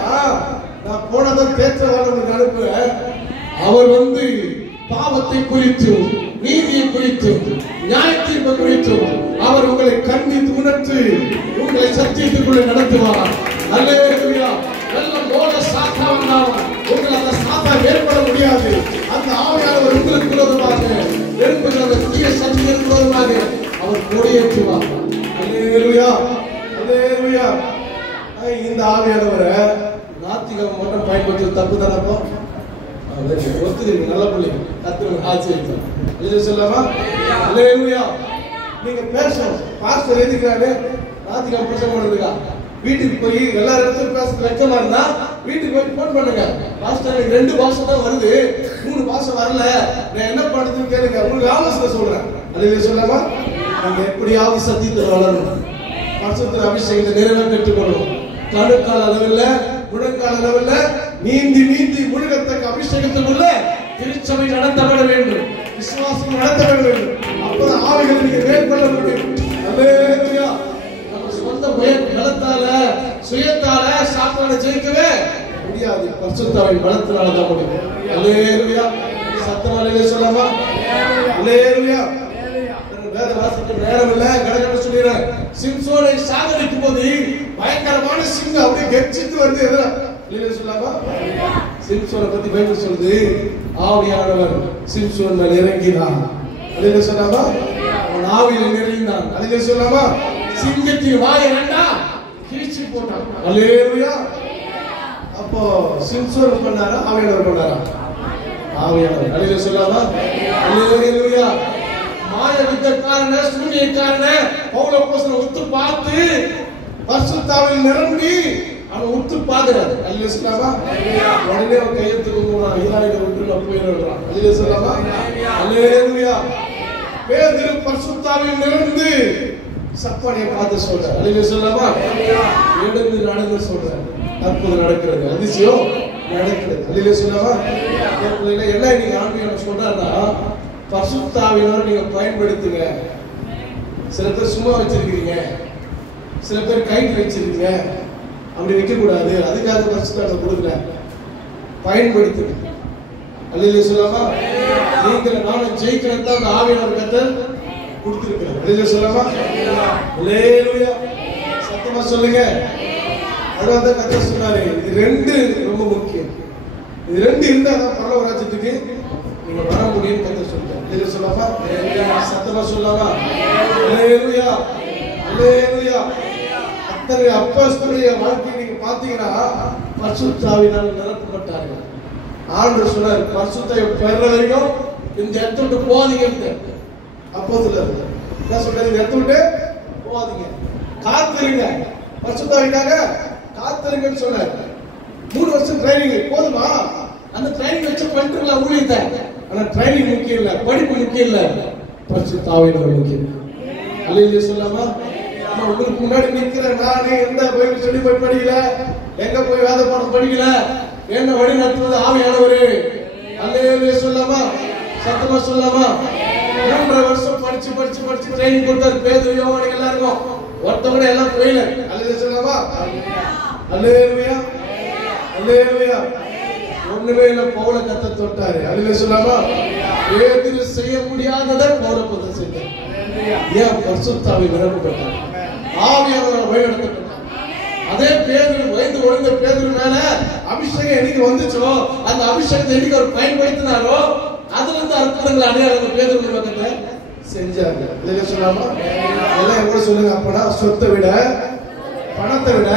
நான் போனதான் தேற்றவான உங்களுக்கு அனுப்புறேன். அவர் வந்து பாவத்தை குறித்தும் நீதியை குறித்தும் நியாயத்தீர்ப்பு குறித்தும் அவர் உங்களை கண்டித்து உணர்த்து உங்களை சத்தியத்துக்குள்ளே நடத்துவார். அல்லேலூயா. நல்ல போல சாத்தா வந்தாலும் உங்களை அந்த சாத்தா ஏற்பட முடியாது. அந்த ஆவியானவர் உங்களுக்கு விரோதமாக எழுப்புகிற அந்த தீய சக்திக்கு விரோதமாக அவர் கொடியேற்றுவார். அல்லேலூயா, அல்லேலூயா. இந்த ஆவியானவரை நாத்திகம் மட்டும் பயன்படுத்துவது தப்பு தானப்போ? ஒத்துக்கிறீங்க, நல்ல பிள்ளைங்க, கர்த்தர் ஆசீர்வதிப்பார். அல்லேலூயா சொல்லாமா? அல்லேலூயா. நீங்க பேசணும். பாஸ்டர் எதுக்குறாரு? நாத்திகம் பிரசங்கம் பண்ணுறதுக்கா? வீட்டுக்கு போய் எல்லா இடத்துலையும் பேசுறது வெக்கமா இருந்தா வீட்டுக்கு போய் போன் பண்ணுங்க. பாஸ்டர் எனக்கு 2 பாஷை தான் வருது, 3 பாஷை வரல, நான் என்ன பண்றதுன்னு கேளுங்க. உங்களுக்கு ஆலோசனை சொல்றேன். அல்லேலூயா சொல்லாமா? நீங்க எப்படியாவது சத்தியத்தில் வளரணும், பரிசுத்த அபிஷேகத்தை நிறைவே பெற்றுக்கொள்ளணும். கணுக்கால் அளவில் முழங்கால் அளவில் நீந்தி நீந்தி முழுகத்தக்க அபிஷேகத்துக்குள்ள திருச்சபை நடத்தப்பட வேண்டும், விசுவாசம் நடத்தப்பட வேண்டும். அப்பதான் ஆவிகளை நீங்க மேற்கொள்ள முடியும். அல்லேலூயா. நம்ம சொந்த பலத்தால சுயத்தால சாத்தானை ஜெயிக்கவே முடியாது. பரிசுத்தாவின் பலத்தினால தான் முடியும். அல்லேலூயா. சத்தமா அல்லேலூயா சொல்லாமா? அல்லேலூயா. வேத வாசிக்க நேரம் இல்ல, கடகட சொல்லிடுறேன். சிம்சோனை சாகடிக்கும் போது பயங்கரமான சிங்கம் அப்படியே கெர்ச்சித்து வருது. எதுல சொல்லாமா? சிம்சோனை பத்தி பைபிள் சொல்லுது, ஆவியானவர் சிம்சோன் மேல் இறங்கினான். அல்லேலூயா சொல்லாமா? அவன் ஆவியில் நிறைந்தான். அல்லேலூயா சொல்லாமா? சிங்கத்தின் வாயை வேண்டாம் கீழ்ச்சி போட்டான். அல்லேலூயா. அப்போ சிம்சோன் பண்ணாரா ஆவியானவர் பண்ணாரா? ஆவியானவர். அல்லேலூயா சொல்லாமா? அல்லேலூயா. மாய வித்தக்காரன சூனியக்காரன பவுல் அப்போஸ்தலன் உத்து பார்த்து பரிசுத்தாவியில் நிரம்பி அவன் உத்து பார்க்கிறார். அல்லேலூயா சொல்லாமா? உடனே அவன் கையெழுத்துக்கு போறான், ஈராயில விட்டு போயிடுறான். அல்லேலூயா சொல்லாமா? அல்லேலூயா. பேதுரு பரிசுத்தாவியில் நிரம்பி சப்பானியை பார்த்து சொல்றார். அல்லேலூயா சொல்லாமா? எழுந்து நடந்து சொல்றார். அற்புதம் நடக்கிறது, அதிசயம் நடக்கிறது. அல்லேலூயா சொல்லாமா? என்ன நீங்க ஆவியானவர் சொல்றாருன்னா, பரிசுத்தாவியானவரை நீங்க பயன்படுத்துங்க. சில பேர் சும்மா வச்சிருக்கீங்க, சில பேர் கைக்கு வச்சிருக்கீங்க, அப்படி வைக்க கூடாது. அதுக்காக பரிசுத்தாவியானவர் கொடுக்கல, பயன்படுத்துங்க. அல்லேலூயா சொல்லாமா? நீங்கள் நானும் ஜெயிக்கிறது தான் அந்த ஆவியானவர் கர்த்தர் கொடுத்திருக்கிறார். அல்லேலூயா சொல்லாமா? அல்லேலூயா. சத்தமா சொல்லுங்க. அதான் கர்த்தர் சொன்னாரு, இது 2 ரொம்ப முக்கியம். இது 2 இருந்தா தான் பரலோக ராஜ்யத்துக்கு நீங்க வர முடியும். கர்த்தர் சொல்றார். அல்லேலூயா சொல்லாமா? சத்தமா சொல்லாமா? அல்லேலூயா, அல்லேலூயா. அத்தனை அப்போஸ்தலருடைய வாழ்க்கையை நீங்க பாத்தீங்கன்னா பரிசுத்த ஆவியினால் நிரப்பப்பட்டார்கள். ஆண்டவர் சொன்னார், பரிசுத்த பெற வரைக்கும் இந்த இடத்தை விட்டு போகாதீங்க. அப்போஸ்தலர் என்ன சொல்றாரு? இந்த இடத்தை விட்டு போகாதீங்க, காத்திருங்க, பரிசுத்த ஆவிக்காக காத்திருங்கன்னு சொன்னார். 3 வருஷம் ட்ரைனிங் போதுமா? அந்த ட்ரைனிங் வச்சு பண்ணிட்டு ஊழியத்தை. ஆனா ட்ரைனிங் முக்கியம் இல்ல, படிப்பு முக்கியம் இல்ல, பரிசுத்த ஆவியானவர் முக்கியம். அல்லேலூயா சொல்லாமா? உங்களுக்கு முன்னாடி நிக்கிற நானே எந்த பைபிள் ஸ்டடி போய் படிக்கல, எங்க போய் வேத பாடம் படிக்கல, என்ன வழி நடத்துவது ஆவியானவரே. அல்லேலூயா சொல்லாமா? சத்தமா சொல்லாமா? 3 வருஷம் படிச்சு படிச்சு படிச்சு ட்ரைனிங் கொடுத்தாரு. பேதுரு, யோவான் எல்லாருக்கும் ஒருத்தவங்க எல்லாம் போயில. அல்லேலூயா சொல்லாமா? அல்லேலூயா, அல்லேலூயா. ஒண்ணுமே இல்ல, பவுல கத்த தொட்டாரு. அல்லேலூயா சொல்லாமா? பேதுரு செய்ய முடியாததை பவுல செஞ்சார். ஏன்? பரிசுத்த ஆவியால் நிரப்பப்பட்டார், ஆவியானவரால் வழிநடத்தப்பட்டார். அதே பேதுரு வயது ஒழுங்க பேதுரு மேல அபிஷேகம் என்னைக்கு வந்துச்சோ, அந்த அபிஷேகத்தை என்னைக்கு அவர் பயன்படுத்தினாரோ, அதுல இருந்து அற்புதங்கள் அடையாளங்கள் பேதுரு பக்கத்துல செஞ்சாங்க. இல்லையா சொல்லாமா? எல்லாம் கூட சொல்லுங்க. அப்பனா சொத்தை விட, பணத்தை விட,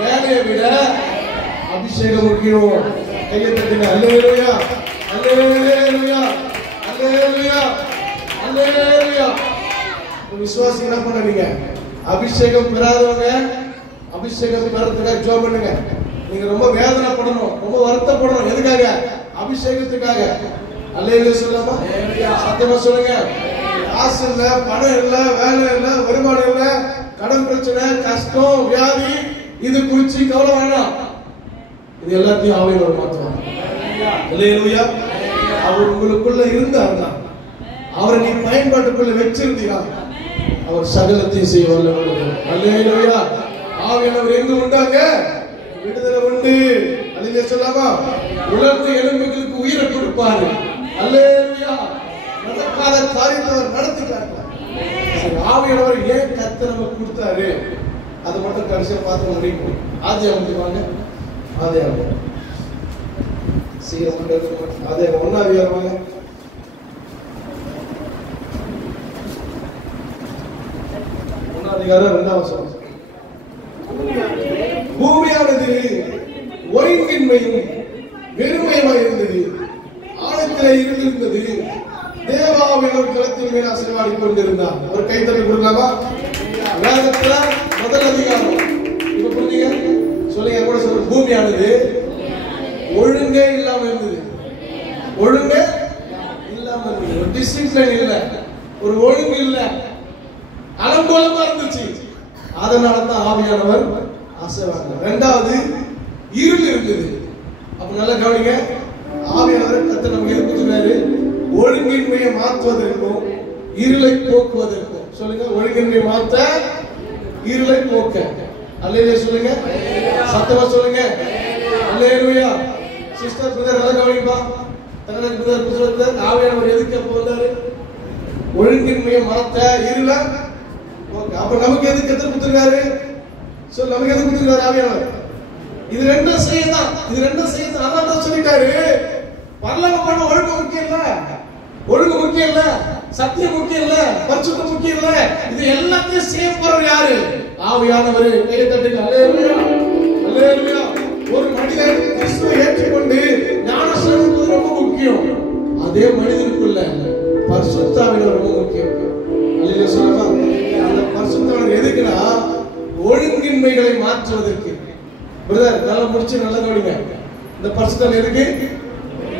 வேலையை விட அபிஷேகம் முக்கியம். கையை தட்டுங்க. அல்லேலூயா, அல்லேலூயா, அல்லேலூயா, அல்லேலூயா. விசுவாசி என்ன பண்ணுவீங்க? அபிஷேகம் பெறாதவங்க அபிஷேகம் பெறதுக்காக ஜெபம் பண்ணுங்க. நீங்க ரொம்ப வேதனைப்படணும், ரொம்ப வருத்தப்படணும். எதுக்காக? அபிஷேகத்துக்காக. அல்லேலூயா சொல்லலாமா? சத்தமா சொல்லுங்க. காசு இல்ல, பணம் இல்ல, வேலை இல்ல, வருமானம் இல்ல, கடன் பிரச்சனை, கஷ்டம், வியாதி, இது குறிச்சு கவலை வேணாம். இது எல்லாத்தையும் ஆவியானவர் மாற்றுவார். அல்லேலூயா. அவர் உங்களுக்குள்ள இருந்தார்னா, அவரை நீ பயன்பாட்டுக்குள்ள வச்சிருந்தீங்க, அவர் சகலத்தையும் செய்ய வல்லவர். அல்லேலூயா. ஆவியானவர் எங்க உண்டாங்க? விடுதலை உண்டு. அல்லேலூயா சொல்லாமா? உலர்ந்த எலும்புகளுக்கு உயிரை கொடுப்பாரு. அல்லேலூயா. நடக்காத காரியத்தை அவர் நடத்தி காட்டுவார். ஆவியானவர் ஏன் கர்த்தர் நமக்கு கொடுத்தாரு, அது மட்டும் கடைசியா பார்த்து முடியும். ஆதியாகமத்துக்கு வாங்க. ஆதியாகமம் ஆதியாகமம் 1 அதிகாரம் வாங்க. 1 அதிகாரம் 2ஆம் வசனம். பூமியானது ஒழுங்கின்மையும் வெறுமையுமாய் இருந்தது, ஆழத்திலே இருந்திருந்தது. தேவாவினர் களத்தின் மேல் அசைவாடி கொண்டிருந்தார். ஒரு கைத்தறி கொடுக்கலாமா? வேதத்துல முதல் அதிகாரம் இப்ப புரிஞ்சுங்க. சொல்லுங்க கூட சொல்லுங்க. பூமியானது ஒழுங்கே இல்லாம இருந்தது. ஒழுங்கே இல்லாம இருந்தது. ஒரு டிசிப்ளின் இல்ல, ஒரு ஒழுங்கு இல்ல, அலங்கோலமா இருந்துச்சு. அதனால தான் ஆவியானவர் அசைவாங்க. இரண்டாவது இருள் இருந்தது. அப்ப நல்லா கவனிங்க. ஆவியானவர் கர்த்தர் நமக்கு எது கொடுத்தாரு? ஒழுங்கின்மையை மாற்றுவதற்கும் இருளை போக்குவதற்கும். சொல்லுங்க. ஒழுங்கின்மையை மாற்ற, இருளை போக்க. அல்லேலூயா சொல்லுங்க. சத்தமா சொல்லுங்க. அல்லேலூயா. சிஸ்டர் பிரதர் நல்லா கவனிப்பா. தங்கச்சி பிரதர் புத்தகத்துல ஆவியானவர் எதுக்கு அப்ப வந்தாரு? ஒழுங்கின்மையை மாற்ற, இருளை போக்க. அப்ப நமக்கு எதுக்கு கர்த்தர் கொடுத்திருக்காரு? சொல்ல, நமக்கு எதுக்கு கொடுத்திருக்காரு ஆவியானவர்? இது ரெண்டும் செய்யதான். இது ரெண்டும் செய்யதான். அதான் தான் சொல்லிட்டாரு. பரலோகம் பண்ண ஒழுங்கு முக்கியம் இல்ல, ஒழுங்கு முக்கியம் இல்ல, சத்தியம் முக்கியம் இல்ல, பரிசுத்தம் முக்கியம் இல்ல. இது எல்லாத்தையும் செய்ய போறவர் யாரு? ஆவியானவர். கையை தட்டுங்க. அல்லேலூயா. அல்லேலூயா. ஒரு மனிதன் கிறிஸ்துவை ஏற்றுக்கொண்டு ஞானஸ்நானம் பெறுவது ரொம்ப முக்கியம். அதே மனிதனுக்குள்ள பரிசுத்த ஆவியானவர் ரொம்ப முக்கியம். அல்லேலூயா சொல்லலாம். அந்த பரிசுத்த ஆவியானவர் எதுக்குன்னா ஒழுங்கின்மைகளை மாற்றுவதற்கு. பிரதர் நல்லா முடிச்சு நல்லா கவனிங்க. இந்த பரிசுத்தம் எதுக்கு?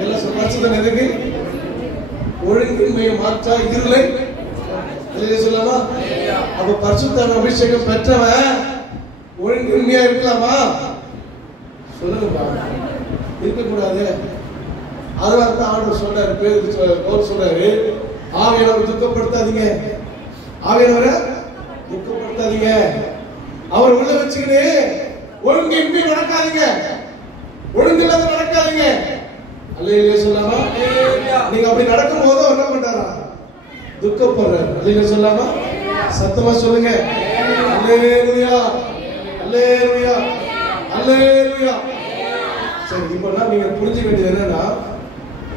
எல்லாம் பரிசுத்தம் எதுக்கு? ஒழுங்கின்மையை மாற்றா, இருளை. அல்லேலூயா சொல்லலாமா? அப்ப பரிசுத்த அபிஷேகம் பெற்றவன் ஒழுங்கின்மையா இருக்கலாமா? சொல்லுங்கப்பா. இருக்கக்கூடாது. அதனால தான் ஆண்டவர் சொல்றாரு, பேதுரு சொல்றாரு, ஆவியானவரை துக்கப்படுத்தாதீங்க, ஆவியானவரை துக்கப்படுத்தாதீங்க, அவர் உள்ள வச்சுக்கிட்டு ஒழுங்கின்மை நடக்காதீங்க, ஒழுங்கில்லாத நடக்காதீங்க. அல்லேலூயா சொல்லாமா? நீங்க அப்படி நடக்கும் போது அவர் என்ன பண்றாரா? துக்கப்படுறாரு. அல்லேலூயா சொல்லாமா? சத்தமா சொல்லுங்க. அல்லேலூயா. அல்லேலூயா. அல்லேலூயா. சரி, இப்போ நீங்க புரிஞ்சுக்க வேண்டியது என்னன்னா,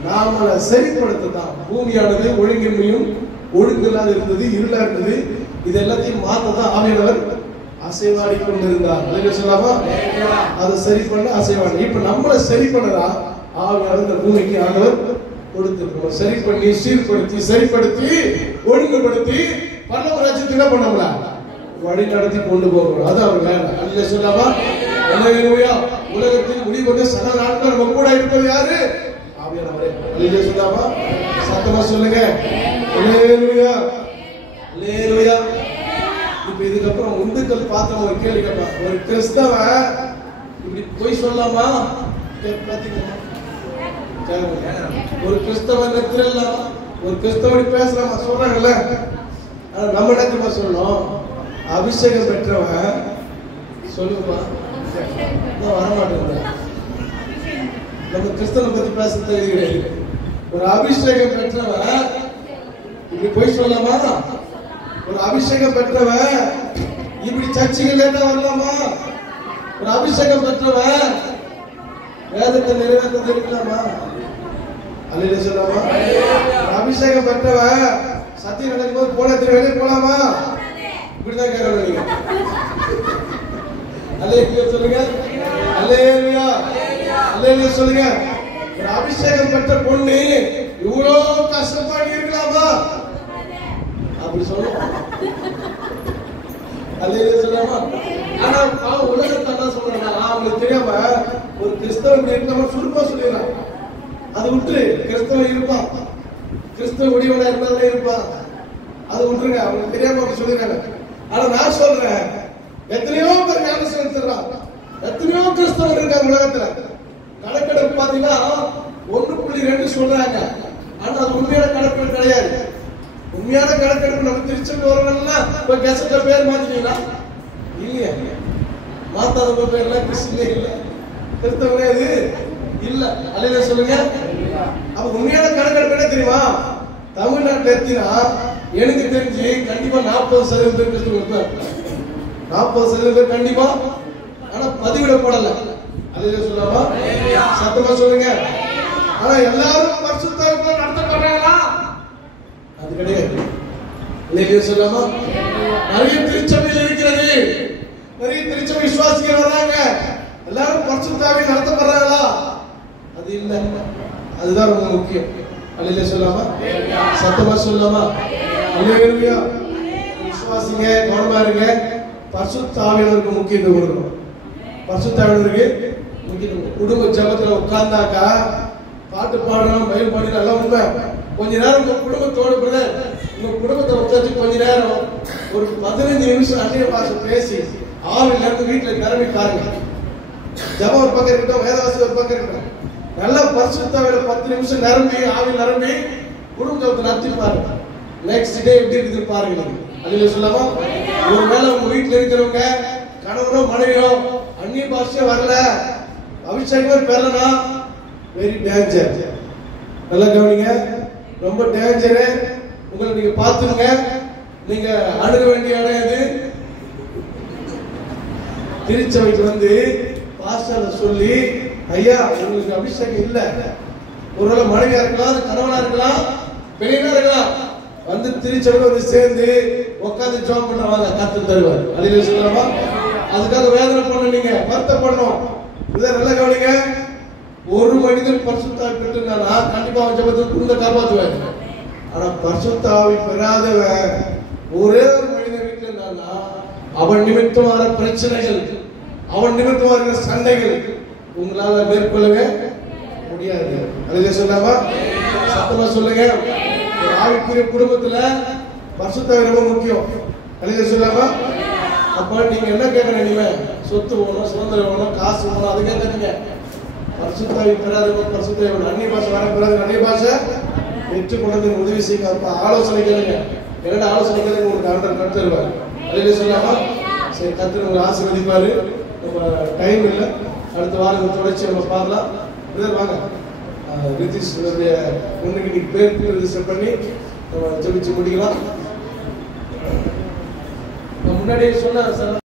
நாம சரிப்படுத்ததான். பூமியானது ஒழுங்கின்மையும் ஒழுங்கில்லாத இருந்தது, இருளா இருந்தது. இது எல்லாத்தையும் மாத்ததான் ஆவியானவர் அசைவாடி கொண்டிருந்தார். அல்லேலூயா சொல்லாமா? அதை சரி பண்ண அசைவாடி. இப்ப நம்மளை சரி பண்ணதா ஆவியானவர் இந்த பூமிக்கு ஆண்டவர் கொடுத்திருக்கிறோம். சரி பண்ணி, சீர்படுத்தி, சரிப்படுத்தி, ஒழுங்குபடுத்தி பரலோக ராஜ்யத்துக்கு என்ன பண்ணோம்ல வழி நடத்தி கொண்டு போகிறோம். அது அவர் வேலை. அல்லேலூயா சொல்லாமா? அல்லேலூயா. உலகத்தில் முடிவு சகல நாட்கள் நம்ம கூட இருப்பது யாரு? ஆவியானவரே. அல்லேலூயா சொல்லாமா? சத்தமா சொல்லுங்க. அல்லேலூயா. அல்லேலூயா. இப்ப இதுக்கப்புறம் உந்துக்கள் பார்த்த ஒரு கேள்வி கேட்பான். ஒரு கிறிஸ்தவன் இப்படி போய் சொல்லலாமா? ஒரு கிறிஸ்தவன் திருடலாமா? ஒரு கிறிஸ்தவன் பேசலாமா? சொல்றாங்கல்ல. நம்ம என்ன சொல்லணும்? அபிஷேகம் பெற்றவன் சொல்லுமா? வரமாட்டேன். நம்ம கிறிஸ்தவனை பத்தி பேச தெரியாது. ஒரு அபிஷேகம் பெற்றவன் இப்படி போய் சொல்லலாமா? ஒரு அபிஷேகம் பெற்றவன் இப்படி சர்ச்சைகள் லேட்டா வரலாமா? ஒரு அபிஷேகம் பெற்றவன் வேதத்தை நிறைவேற்ற இருக்கலாமா? அல்லேலூயா சொல்லாமா? அபிஷேகம் பெற்றவன் சத்தியம் நடக்கும் போது போல வெளியே போலாமா? இப்படிதான் கேட்கணும் நீங்க. அல்லேலூயா சொல்லுங்க. அல்லேலூயா. அல்லேலூயா சொல்லுங்க. ஒரு அபிஷேகம் பெற்ற பொண்ணு இவ்வளவு கஷ்டப்பட்டு இருக்கலாமா? அப்ப அப்படி சொல்லுவோம். அல்லேலூயா சொல்லாமா? ஆனா உலகத்தை என்ன சொல்றாங்க, அவங்களுக்கு தெரியாம ஒரு கிறிஸ்தவன் இருக்க சுருப்பா சொல்லிடுறான். அது விட்டு கிறிஸ்தவன் இருப்பான், கிறிஸ்தவ உடையோட இருந்தாலே இருப்பான், அது விட்டுருங்க. அவங்களுக்கு தெரியாம அவங்க சொல்லிடுறாங்க. ஆனா நான் சொல்றேன், எத்தனையோ பேர் ஞானம் செலுத்துறான், எத்தனையோ கிறிஸ்தவன் இருக்காங்க உலகத்துல. கணக்கெடுப்பு பாத்தீங்கன்னா 1.2 சொல்றாங்க. ஆனா அது உண்மையான கணக்கெடுப்பு கிடையாது. உண்மையான கணக்கெடுப்பு நம்ம திருச்செந்தூர் வரணும்னா இப்ப கெசட்ல பேர் மாத்திட்டீங்களா? இல்லையா? மாத்தாத பேர்ல கிறிஸ்துவே இல்ல, கிறிஸ்தவனே அது இல்ல. அல்லேலூயா சொல்லுங்க. அப்ப உண்மையான கணக்கெடுப்பு என்ன தெரியுமா? தமிழ்நாட்டில் எடுத்தீங்கன்னா எனக்கு தெரிஞ்சு கண்டிப்பா 40% பேர் கிறிஸ்துவ இருப்பாங்க. 40% பேர் கண்டிப்பா. ஆனா பதிவிடப்படல. அல்லேலூயா சொல்லாமா? சத்தமா சொல்லுங்க. ஆனா எல்லாரும் பரிசுத்தமா நடத்தப்படுறாங்களா? அது கிடையாது. அல்லேலூயா சொல்லாமா? நிறைய திருச்சபையில் இருக்கிறது, நிறைய திருச்சபை விசுவாசிகள் வராங்க, எல்லாரும் பரிசுத்தாவி நடத்தப்படுறாங்களா? அது இல்ல. அதுதான் ரொம்ப முக்கியம். அல்லேலூயா சொல்லாமா? சத்தமா சொல்லாமா? அல்லேலூயா. விசுவாசிங்க, கவனமா இருங்க. பரிசுத்த ஆவியானவருக்கு முக்கியத்துவம் கொடுக்கணும். பரிசுத்த ஆவியானவருக்கு முக்கியத்துவம். குடும்ப ஜெபத்துல உட்கார்ந்தாக்கா பாட்டு பாடணும், பைபிள் படிக்கணும், எல்லாம் உண்மை. கொஞ்ச நேரம் உங்க குடும்பத்தோடு பிரதர், உங்க குடும்பத்தை உட்காந்து கொஞ்ச நேரம் ஒரு 15 நிமிஷம் அந்நிய பாஷை பேசி 6ல இருந்து வீட்டுல நிரம்பி பாருங்க. ஜெபம் ஒரு பக்கம் இருக்கட்டும், வேதவாசி ஒரு பக்கம் இருக்கட்டும். நல்லா பரிசுத்தாவில 10 நிமிஷம் நிரம்பி ஆவியில் நிரம்பி குடும்பத்தை நடத்தி பாருங்க. நெக்ஸ்ட் டே எப்படி இருக்குது பாருங்க. அல்லேலூயா சொல்லாமா? ஒருவேளை உங்க வீட்டுல இருக்கிறவங்க கணவனோ மனைவியோ அந்நிய பாஷையோ வரல, அபிஷேகமே பெறலனா வெரி டேஞ்சர். நல்லா கவனிங்க, ரொம்ப டேஞ்சரு. உங்களை நீங்க பாத்துருங்க. நீங்க அணுக வேண்டிய இடம் எது? திருச்சபைக்கு வந்து பாஸ்டர் சொல்லி, ஐயா உங்களுக்கு அபிஷேகம் இல்ல, ஒருவேளை மனைவியா இருக்கலாம், கணவனா இருக்கலாம், பெரியனா இருக்கலாம், வந்து திருச்சபையில வந்து சேர்ந்து உட்காந்து ஜெபம் பண்ணுவாங்க, கர்த்தர் தருவார். அல்லேலூயா சொல்லலாமா? அதுக்காக வேதனை பண்ண நீங்க வருத்தப்படணும். இதை நல்லா கவனிங்க. ஒரு மனிதன் பரிசுத்த ஆவி பெற்றுனா கண்டிப்பா அவன் ஜெபத்துக்கு குடும்பத்தை காப்பாற்றுவார். ஆனா பரிசுத்த ஆவி பெறாதவன் ஒரே ஒரு மனிதன் வீட்டுல இருந்தானா அவன் நிமித்தமான பிரச்சனைகள், அவன் நிமித்தமான சண்டைகள் உங்களால மேற்கொள்ளவே முடியாது. அல்லேலூயா சொல்லாமா? சத்தமா சொல்லுங்க. ஒரு ஆவிக்குரிய குடும்பத்துல பரிசுத்த ஆவி ரொம்ப முக்கியம். அல்லேலூயா சொல்லாமா? அப்ப நீங்க என்ன கேட்கணும்? நீங்க சொத்து வேணும், சுதந்திரம் வேணும், காசு வேணும், அது கேட்காதீங்க. பரிசுத்த ஆவி பெறாதவங்க பரிசுத்த ஆவி அந்நிய பாஷை வர பெறாத அந்நிய பாஷை பெற்றுக்கொண்டு உதவி செய்ய ஆலோசனை கேளுங்க. என்னோட ஆலோசனை கேளுங்க, உங்களுக்கு ஆண்டவர் கற்றுருவார். அல்லேலூயா சொல்லாமா? சரி, கர்த்தர் உங்களை ஆசீர்வதிப்பாரு. நம்ம டைம் இல்லை, அடுத்த வாரம் தொடர்ச்சி நம்ம பார்க்கலாம். வாங்க, ரித்திஷ் முன்னுக்கு பேர் ரிஜிஸ்டர் பண்ணி நம்ம ஜெபிச்சு முடிக்கலாம். முன்னாடியே சொன்ன